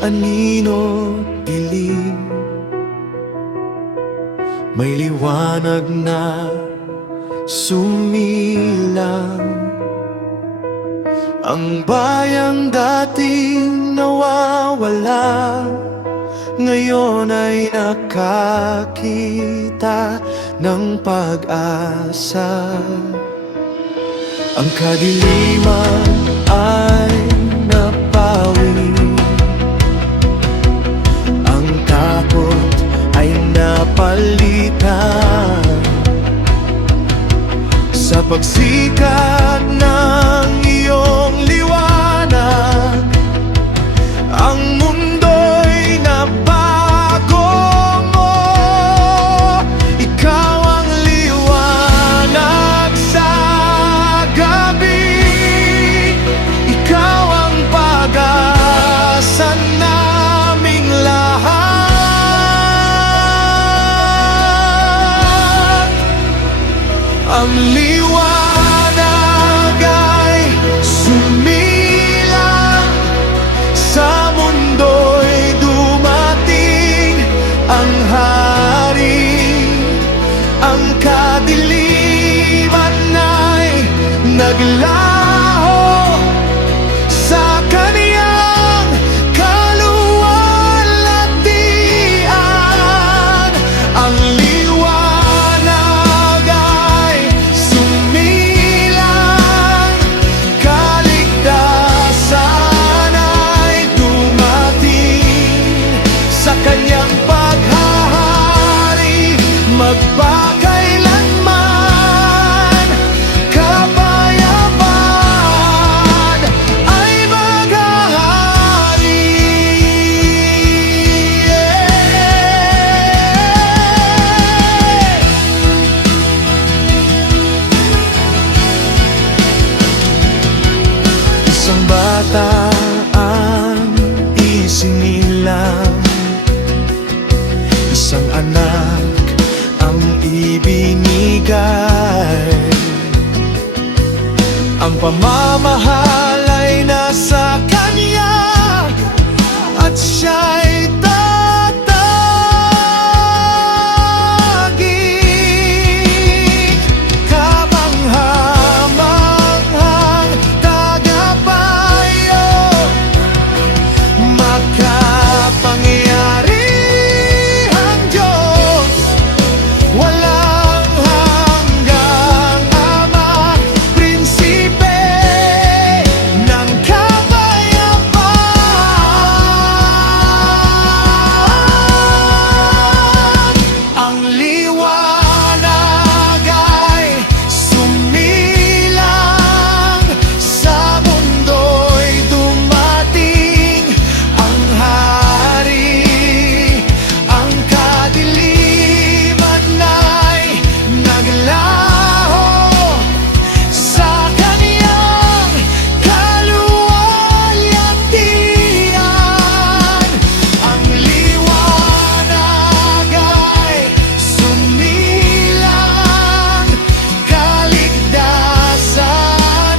anino dilim, may liwanag na sumilang. Ang bayang dating nawawala, ngayon ay nakakita ng pag-asa. Ang kadiliman ay napawi, ang takot ay napalitan sa pagsikat ng iyong liwanag. Ang mundo'y nabago mo, ikaw ang liwanag sa gabi, ikaw ang pag-asa naming lahat. Ang liwanag ay sumilang, sa mundo'y dumating ang hari. Ang kadiliman ay naglaho sa kaniyang kaluwalhatian. Ang liwanag ay sumilang, kaligtasan ay dumating sa kanyang paghahari. Magpakailanman kapayapaan ay maghahari. Isang bata ang isinilang, isang anak ang ibinigay. Ang pamamahal ay nasa kanya at siya'y tatagin. Kamanghamanghang tagapayo, makapangyarihang Diyos, walang hanggang Ama, prinsipe ng kapayapaan. Ang liwanag ay sumilang, sa mundo'y dumating ang hari. Ang kadiliman ay naglaho sa kaniyang kaluwalhatian. Ang liwanag ay sumilang, kaligtasan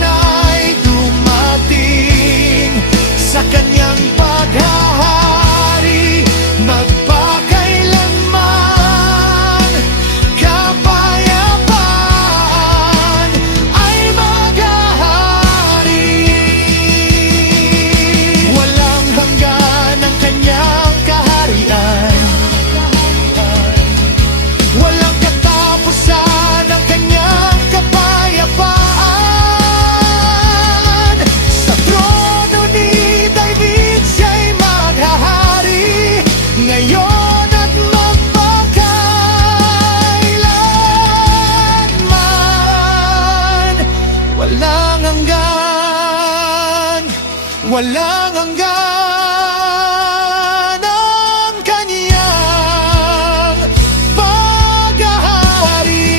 ay dumating sa kanyang paghahari. Magpakailanman kapayapaan ay maghahari. Walang hanggan ang kanyang kaharian, walang katapusan ang kanyang kapayapaan. Sa trono ni David siya'y maghahari, ngayon at magpakailanman. Walang hanggan, walang hanggan ang kaniyang paghahari.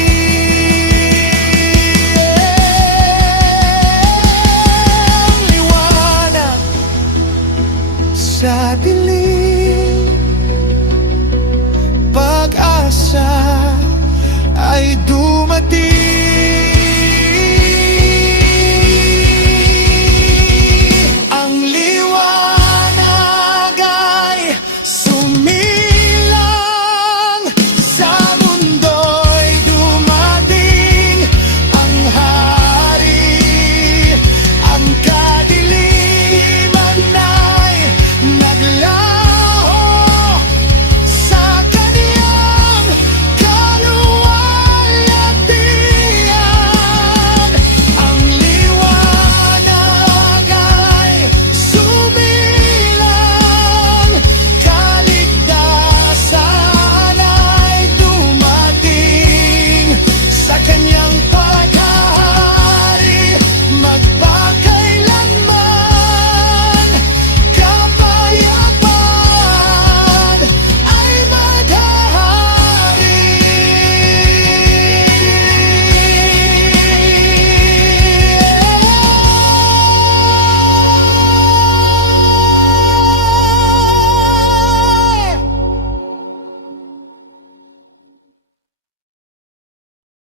Ang liwanag sa dilim, pag-asa ay dumating.